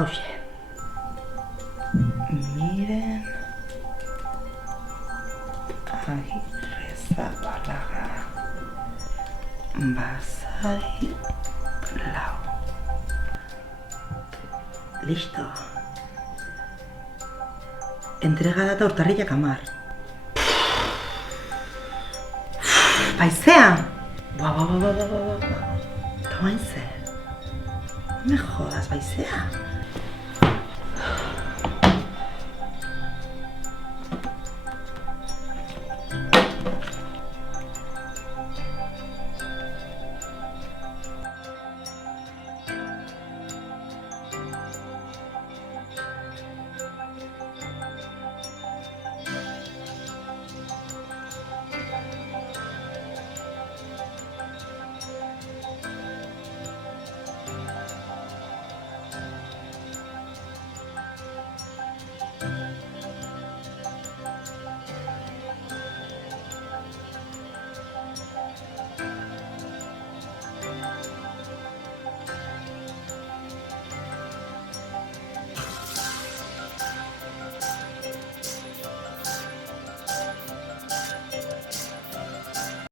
Hauxe. Miren... Agirrezabalaga. Basari lau. Listo. Entrega data urtarrilak 10. Paizea! Ba. Tamain ze. No me jodas, Paizea.